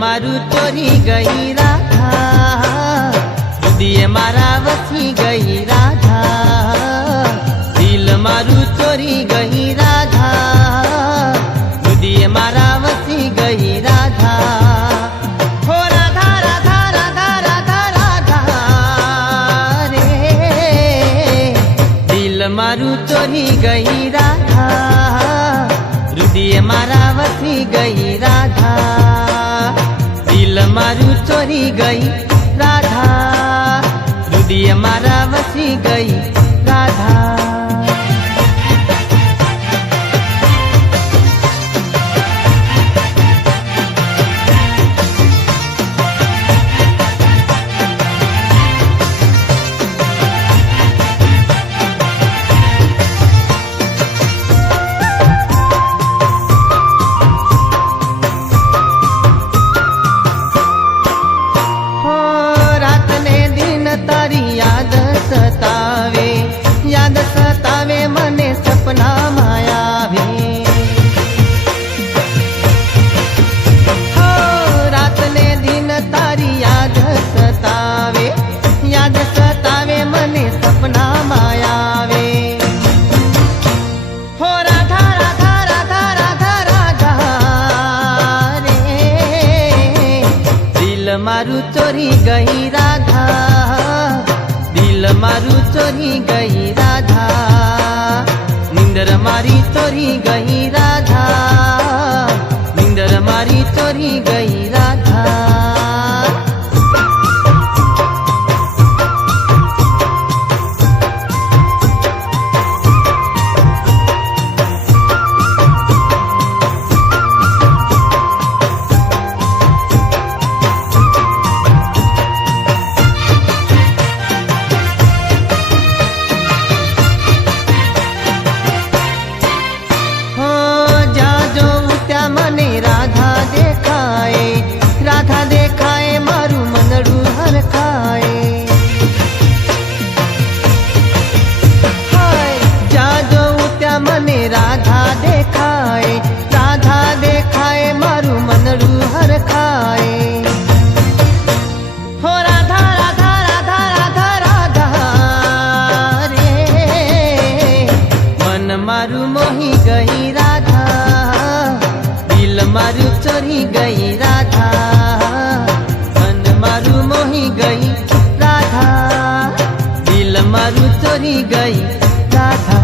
मारू चोरी गई राधा, हृदय मारा वसी गई राधा। दिल मारू चोरी गई राधा, हृदय मारा वसी गई राधा। हो राधा राधा राधा राधा राधा रे, दिल मारू चोरी गई राधा, हृदय मारा वसी गई राधा। दिल मारू चोरी गई राधा, हृदय मारा वसी गई राधा। याद सतावे मने सपना मायावे। हो रात ने दिन तारी याद सतावे, याद सतावे मने सपना मायावे। हो राधा राधा राधा राधा राधा रे, दिल मारू चोरी गई राधा, दिल मारू चोरी गई राधा। निंदर मारी चोरी गई राधा, निंदर मारी चोरी गई राधा। राधा देखाए मारू मनडू हर खाए। हाय जाजो त्या मने राधा देखाए, राधा देखाए मारू मनडू हर खाए। हो राधा राधा राधा राधा राधा रे, मन मारू मोही गई राधा, दिल मारू चोरी गई राधा। मन मारू मोही गई राधा, दिल मारू चोरी गई राधा।